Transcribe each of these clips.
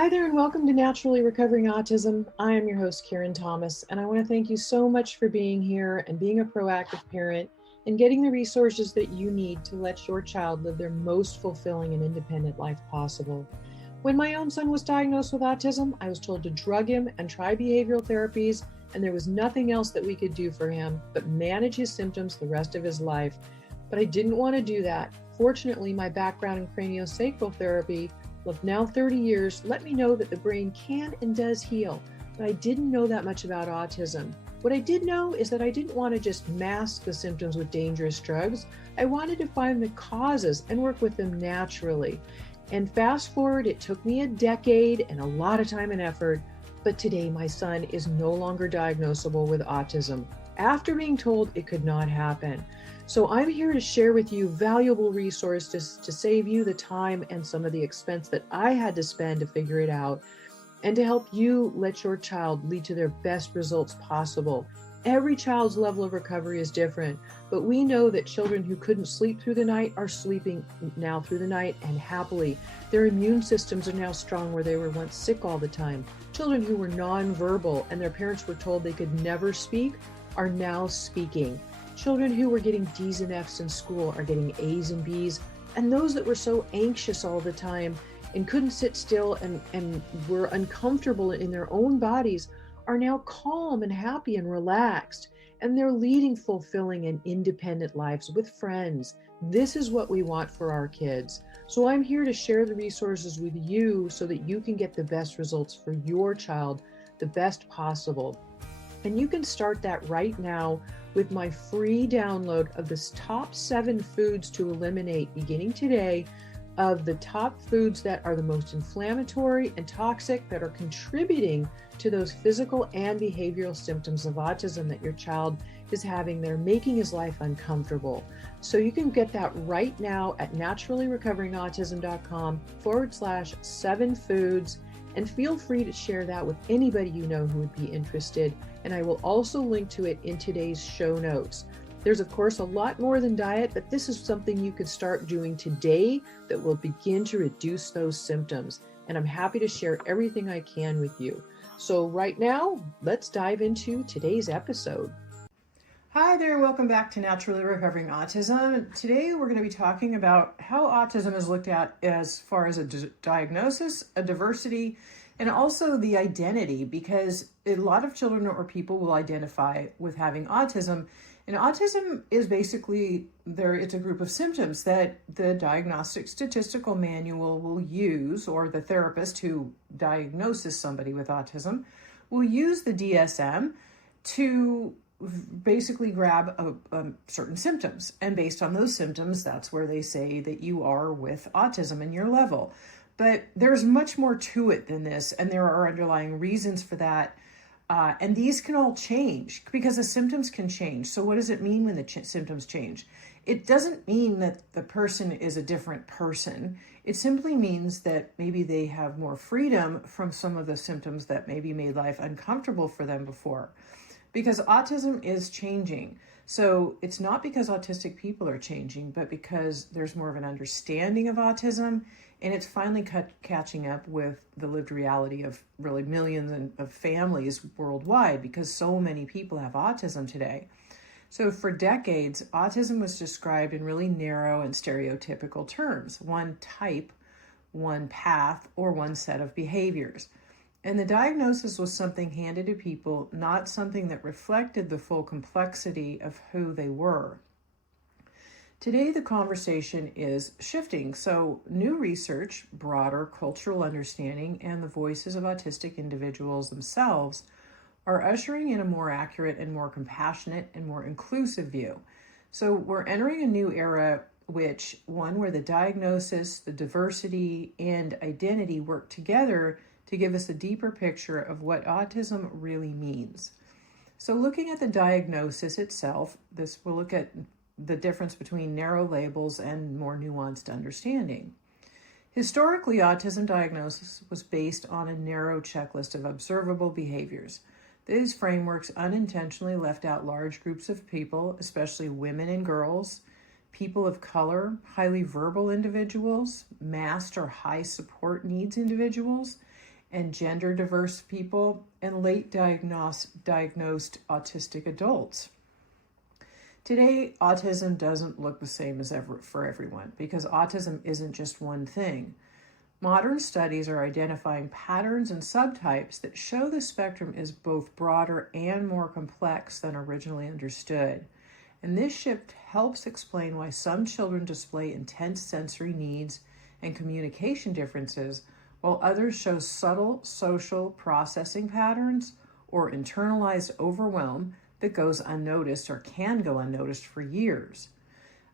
Hi there, and welcome to Naturally Recovering Autism. I am your host, Karen Thomas, and I want to thank you so much for being here and being a proactive parent and getting the resources that you need to let your child live their most fulfilling and independent life possible. When my own son was diagnosed with autism, I was told to drug him and try behavioral therapies, and there was nothing else that we could do for him but manage his symptoms the rest of his life. But I didn't want to do that. Fortunately, my background in craniosacral therapy of now 30 years let me know that the brain can and does heal, but I didn't know that much about autism. What I did know is that I didn't want to just mask the symptoms with dangerous drugs. I wanted to find the causes and work with them naturally. And fast forward, it took me a decade and a lot of time and effort, but today my son is no longer diagnosable with autism after being told it could not happen. So I'm here to share with you valuable resources to save you the time and some of the expense that I had to spend to figure it out, and to help you let your child lead to their best results possible. Every child's level of recovery is different, but we know that children who couldn't sleep through the night are sleeping now through the night and happily. Their immune systems are now strong where they were once sick all the time. Children who were nonverbal and their parents were told they could never speak are now speaking. Children who were getting D's and F's in school are getting A's and B's, and those that were so anxious all the time and couldn't sit still and were uncomfortable in their own bodies are now calm and happy and relaxed, and they're leading fulfilling and independent lives with friends. This is what we want for our kids. So I'm here to share the resources with you so that you can get the best results for your child, the best possible. And you can start that right now with my free download of the top 7 foods to eliminate beginning today, of the top foods that are the most inflammatory and toxic that are contributing to those physical and behavioral symptoms of autism that your child is having. They're making his life uncomfortable. So you can get that right now at naturallyrecoveringautism.com/7 foods. And feel free to share that with anybody you know who would be interested. And I will also link to it in today's show notes. There's, of course, a lot more than diet, but this is something you could start doing today that will begin to reduce those symptoms. And I'm happy to share everything I can with you. So right now, let's dive into today's episode. Hi there, welcome back to Naturally Recovering Autism. Today we're going to be talking about how autism is looked at as far as a diagnosis, a diversity, and also the identity, because a lot of children or people will identify with having autism. And autism is basically it's a group of symptoms that the Diagnostic Statistical Manual will use, or the therapist who diagnoses somebody with autism will use the DSM to basically grab certain symptoms. And based on those symptoms, that's where they say that you are with autism in your level. But there's much more to it than this, and there are underlying reasons for that. And these can all change because the symptoms can change. So what does it mean when the symptoms change? It doesn't mean that the person is a different person. It simply means that maybe they have more freedom from some of the symptoms that maybe made life uncomfortable for them before. Because autism is changing. So it's not because autistic people are changing, but because there's more of an understanding of autism, and it's finally catching up with the lived reality of really millions of families worldwide, because so many people have autism today. So for decades, autism was described in really narrow and stereotypical terms: one type, one path, or one set of behaviors. And the diagnosis was something handed to people, not something that reflected the full complexity of who they were. Today, the conversation is shifting. So new research, broader cultural understanding, and the voices of autistic individuals themselves are ushering in a more accurate and more compassionate and more inclusive view. So we're entering a new era, where the diagnosis, the diversity, and identity work together to give us a deeper picture of what autism really means. So looking at the diagnosis itself, this will look at the difference between narrow labels and more nuanced understanding. Historically, autism diagnosis was based on a narrow checklist of observable behaviors. These frameworks unintentionally left out large groups of people, especially women and girls, people of color, highly verbal individuals, masked or high support needs individuals, and gender diverse people, and late diagnosed autistic adults. Today, autism doesn't look the same as ever for everyone because autism isn't just one thing. Modern studies are identifying patterns and subtypes that show the spectrum is both broader and more complex than originally understood. And this shift helps explain why some children display intense sensory needs and communication differences, while others show subtle social processing patterns or internalized overwhelm that goes unnoticed or can go unnoticed for years.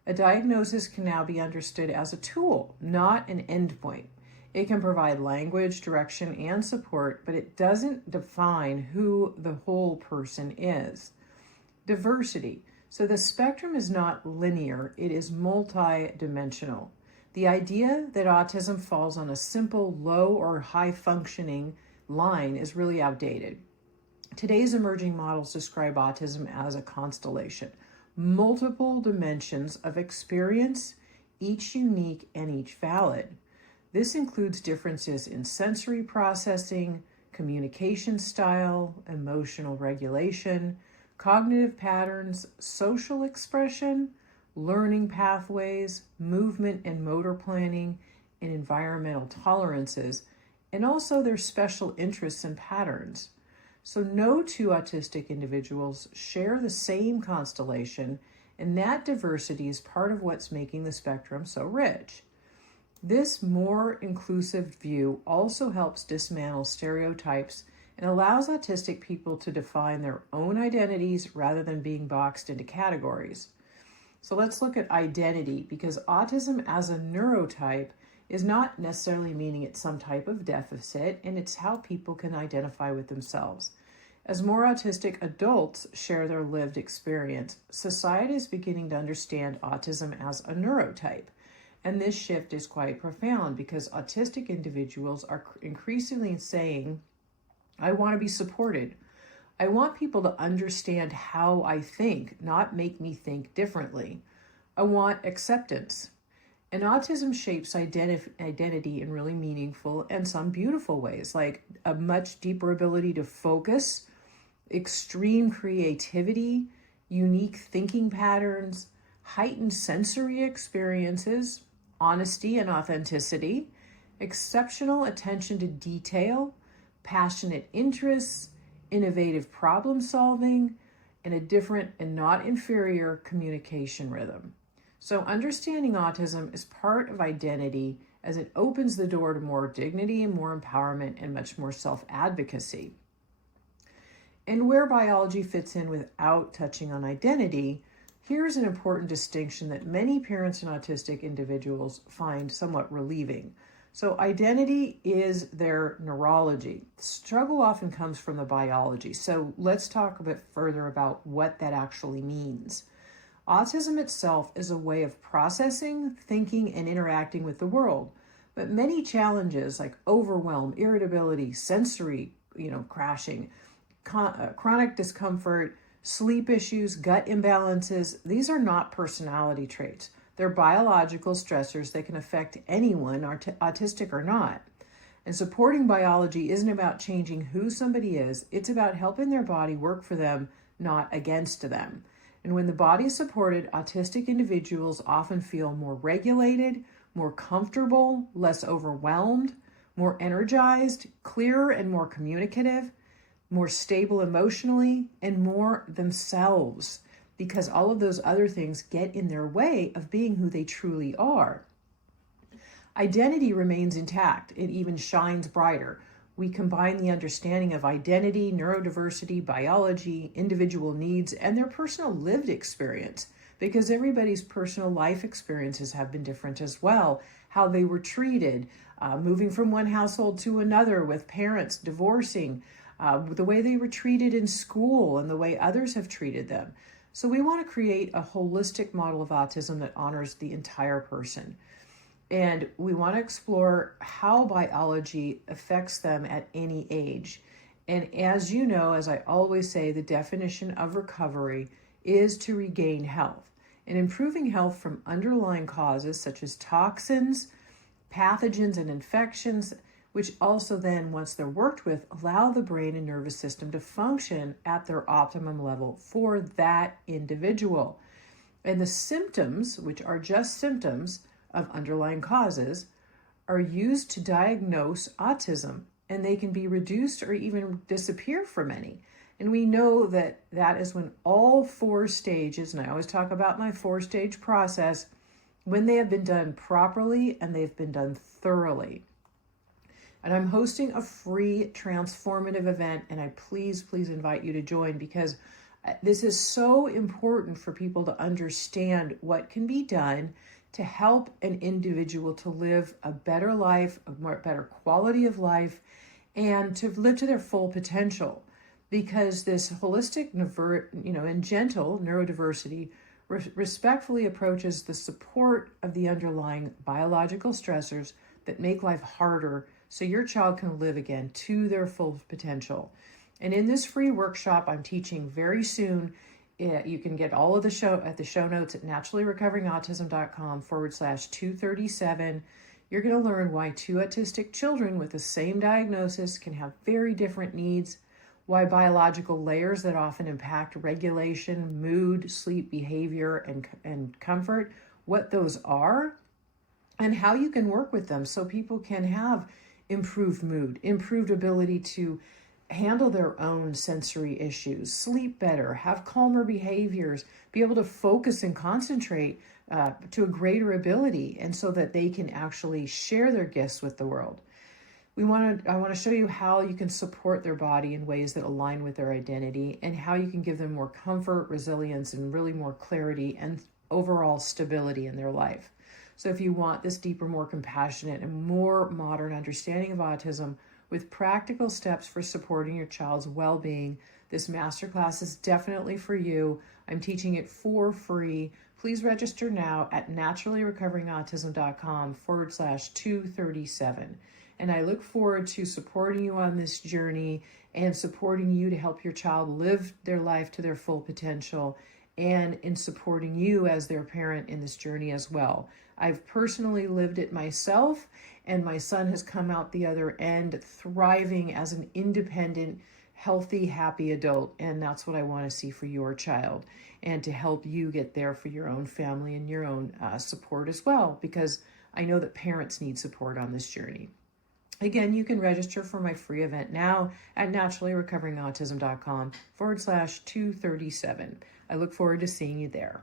A diagnosis can now be understood as a tool, not an endpoint. It can provide language, direction, and support, but it doesn't define who the whole person is. Diversity. So the spectrum is not linear, it is multi-dimensional. The idea that autism falls on a simple low or high functioning line is really outdated. Today's emerging models describe autism as a constellation, multiple dimensions of experience, each unique and each valid. This includes differences in sensory processing, communication style, emotional regulation, cognitive patterns, social expression, learning pathways, movement and motor planning, and environmental tolerances, and also their special interests and patterns. So no two autistic individuals share the same constellation, and that diversity is part of what's making the spectrum so rich. This more inclusive view also helps dismantle stereotypes and allows autistic people to define their own identities rather than being boxed into categories. So let's look at identity, because autism as a neurotype is not necessarily meaning it's some type of deficit, and it's how people can identify with themselves. As more autistic adults share their lived experience, society is beginning to understand autism as a neurotype. And this shift is quite profound because autistic individuals are increasingly saying, I want to be supported. I want people to understand how I think, not make me think differently. I want acceptance. And autism shapes identity in really meaningful and some beautiful ways, like a much deeper ability to focus, extreme creativity, unique thinking patterns, heightened sensory experiences, honesty and authenticity, exceptional attention to detail, passionate interests, innovative problem solving, and a different and not inferior communication rhythm. So understanding autism is part of identity as it opens the door to more dignity and more empowerment and much more self-advocacy. And where biology fits in without touching on identity, here's an important distinction that many parents and autistic individuals find somewhat relieving. So identity is their neurology. The struggle often comes from the biology. So let's talk a bit further about what that actually means. Autism itself is a way of processing, thinking, and interacting with the world. But many challenges like overwhelm, irritability, sensory, crashing, chronic discomfort, sleep issues, gut imbalances, these are not personality traits. They're biological stressors that can affect anyone, autistic or not. And supporting biology isn't about changing who somebody is. It's about helping their body work for them, not against them. And when the body is supported, autistic individuals often feel more regulated, more comfortable, less overwhelmed, more energized, clearer and more communicative, more stable emotionally, and more themselves, because all of those other things get in their way of being who they truly are. Identity remains intact. It even shines brighter. We combine the understanding of identity, neurodiversity, biology, individual needs, and their personal lived experience, because everybody's personal life experiences have been different as well. How they were treated, moving from one household to another with parents divorcing, the way they were treated in school and the way others have treated them. So we want to create a holistic model of autism that honors the entire person. And we want to explore how biology affects them at any age. And as you know, as I always say, the definition of recovery is to regain health. And improving health from underlying causes such as toxins, pathogens, and infections, which also then, once they're worked with, allow the brain and nervous system to function at their optimum level for that individual. And the symptoms, which are just symptoms of underlying causes, are used to diagnose autism, and they can be reduced or even disappear for many. And we know that that is when all 4 stages, and I always talk about my 4-stage process, when they have been done properly and they've been done thoroughly. And I'm hosting a free transformative event, and I please invite you to join, because this is so important for people to understand what can be done to help an individual to live a better life, a better quality of life, and to live to their full potential. Because this holistic, and gentle neurodiversity respectfully approaches the support of the underlying biological stressors that make life harder, so your child can live again to their full potential. And in this free workshop I'm teaching very soon, you can get all of the show notes at naturallyrecoveringautism.com/237. You're going to learn why 2 autistic children with the same diagnosis can have very different needs, why biological layers that often impact regulation, mood, sleep, behavior, and comfort, what those are, and how you can work with them so people can have improved mood, improved ability to handle their own sensory issues, sleep better, have calmer behaviors, be able to focus and concentrate to a greater ability, and so that they can actually share their gifts with the world. I want to show you how you can support their body in ways that align with their identity, and how you can give them more comfort, resilience, and really more clarity and overall stability in their life. So if you want this deeper, more compassionate, and more modern understanding of autism with practical steps for supporting your child's well-being, this masterclass is definitely for you. I'm teaching it for free. Please register now at naturallyrecoveringautism.com/237. And I look forward to supporting you on this journey and supporting you to help your child live their life to their full potential, and in supporting you as their parent in this journey as well. I've personally lived it myself, and my son has come out the other end thriving as an independent, healthy, happy adult. And that's what I want to see for your child, and to help you get there for your own family and your own support as well, because I know that parents need support on this journey. Again, you can register for my free event now at naturallyrecoveringautism.com/237. I look forward to seeing you there.